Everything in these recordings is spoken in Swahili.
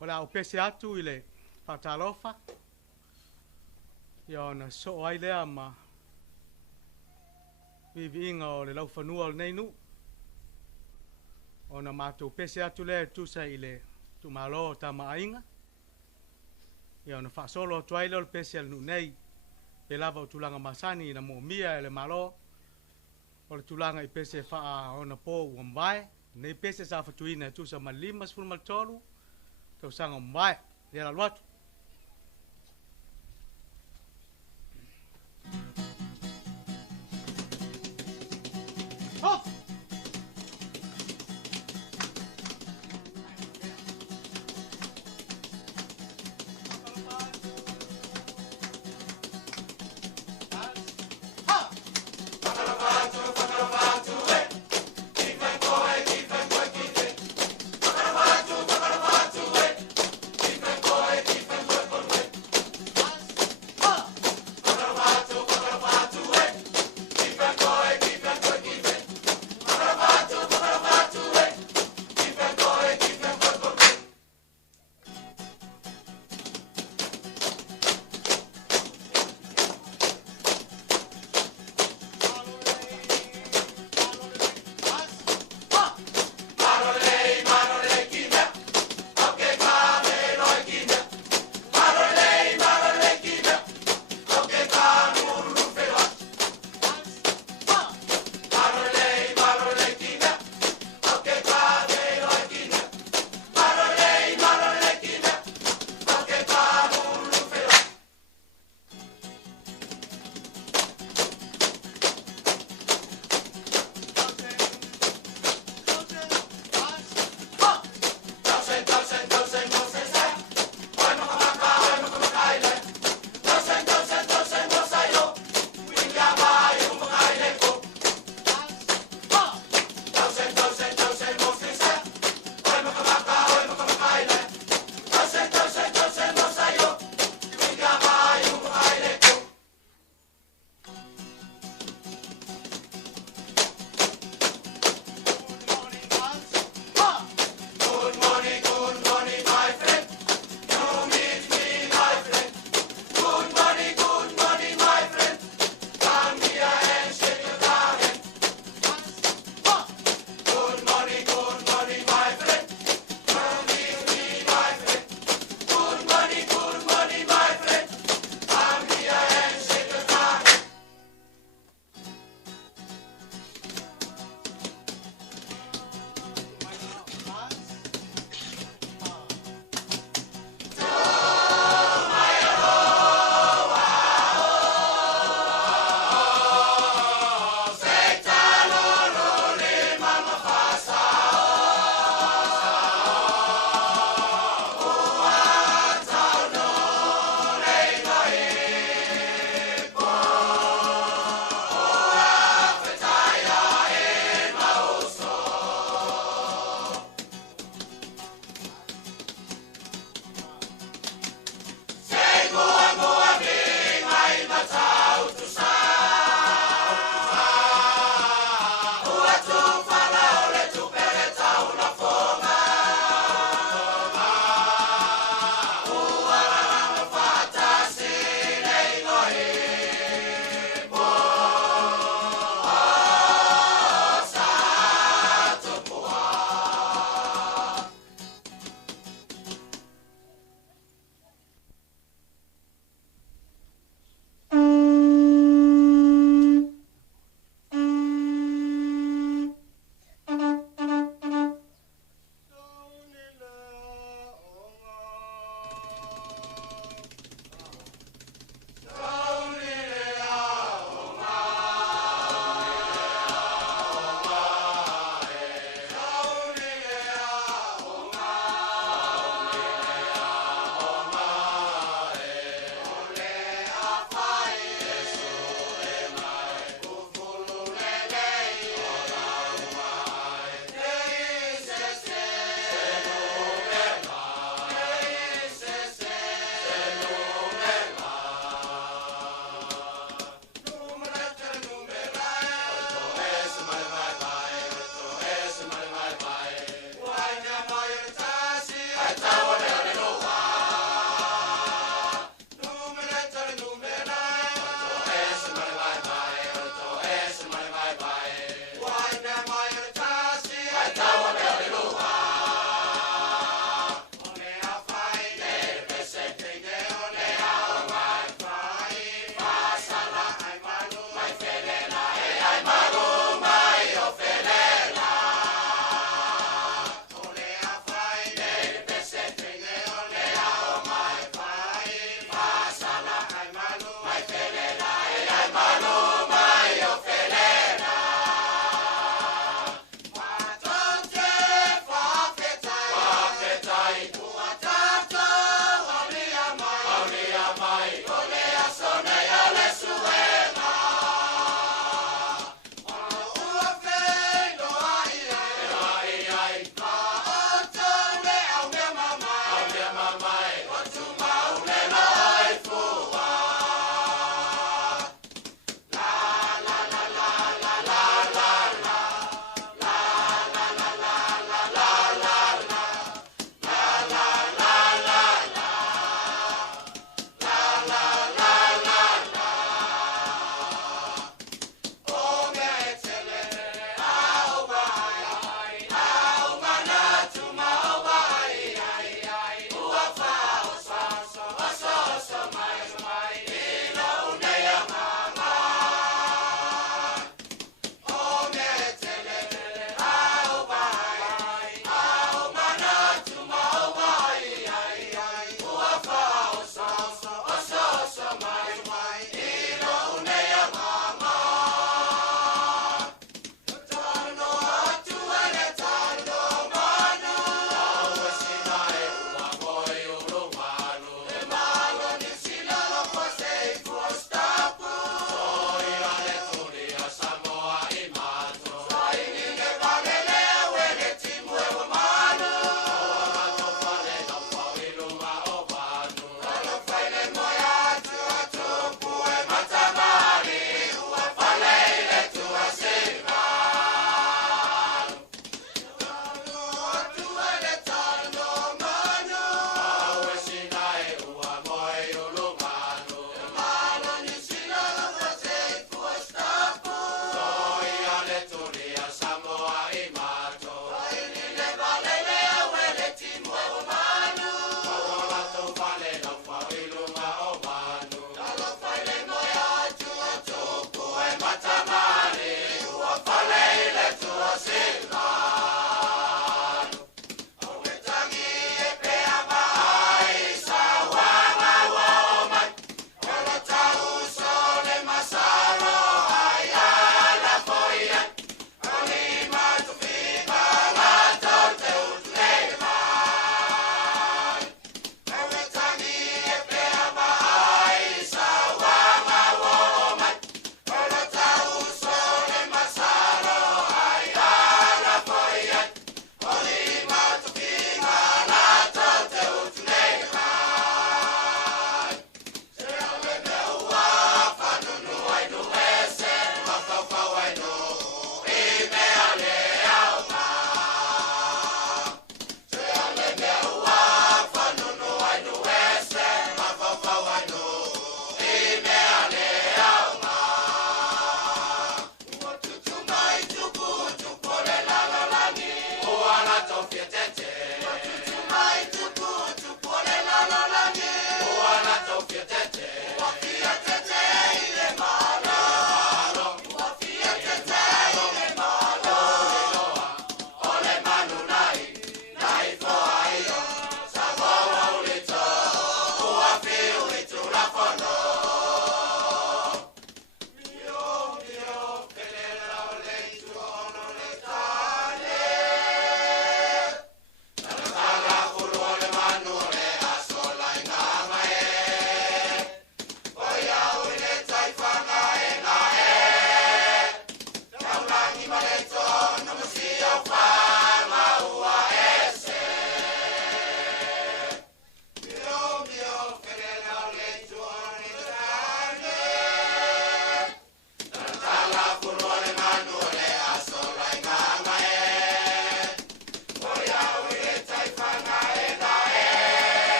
Ola o pese atu i le whatalofa. Ia ona so ai lea ma viviinga o le lau whanua o le neinu. Ona mātou pese atu lea tusa i le tumalo o tama ainga. Ia ona whaasolo atu ai leo le pese al nei. Pe lava o tulanga masani na mo mia e le malo. O le tulanga i pese wha ona po ua mwae. Nei pese sa whatuina tusa ma lima sfuru maltolu. Tau sanga mwae. Lea la luatu. Off!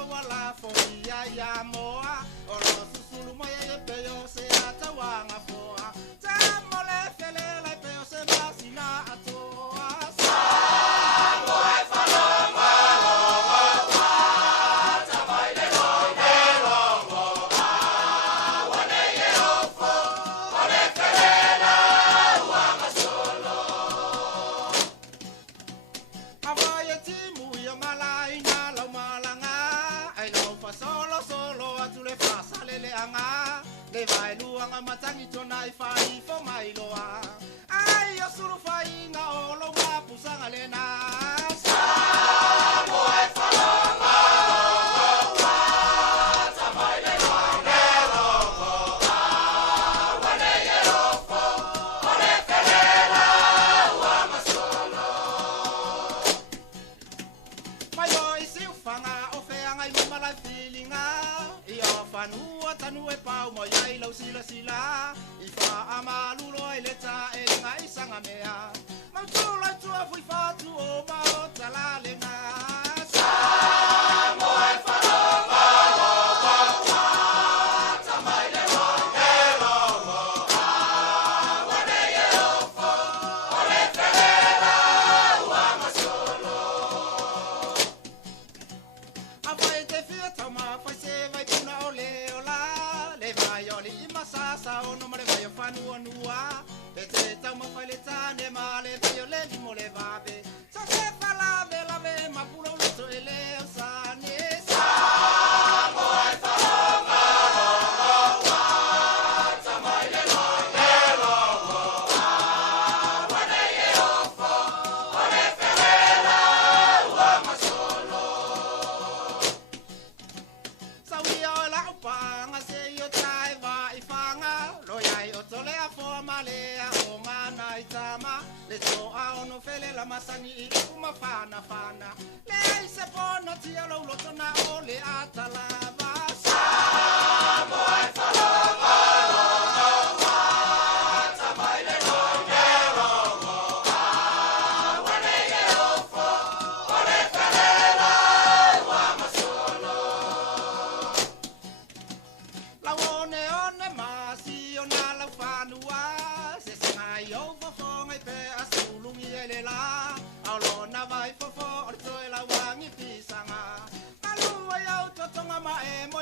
lo wala foia ya moa o lo susulu mo ye peo se atawanga foa ta mole fele la peo se masina atoa sa mo ai falonga lo wa ta baile lo de lo mo a wane ye ofo ole fele la wa masolo avoye timu yo malai na lo malanga ai lo fa solo atule fa salele anga le vai luanga matangi tona I fai fo mai loa ai yo suru fai na o lo wa pusanga le na sa mo ai fa lo ma lo wa ta mai le lo ne lo ko a wa ne ye lo fo o le fele la wa masolo mai oi si ufanga o fe anga I mala feelinga ia fanua tanu e pau mo yai lau sila I fa amalu loi le ta e ngai sanga mea mau tu lai tu fui fa tu o ma o tala le na sa mo ai fa lo ma lo wa wa ta mai le lo e lo mo a wa ne ye o fo o le fele la wa masolo avai te fia tama fai se vai puna o le ola le vai o li masasa o no mare vai fanu onua e te tama fai le tane ma le vai o le limo le vabe sa se fala ve la ve ma pulo lo so ele o sa ne sa mo ai fa ma lo wa ta mai le lo mo a wa ne ye o fo o le fele la wa masolo sa wia o la upanga se yo tai va I fanga lo yai o tole a forma le a o ngana I tama le to a ono fele la masani I kuma fana le ai se pono tia lo tona o le atala va sa mo ai fa lo ma lo wa ta mai le lo lo mo a wa ne ye o fo o le fele la wa masolo la one masi ona la fanua se sai yo fo ngai pe asulungi ele la alona vai fo o to la wangi pisanga alu ai au to tonga ma e mo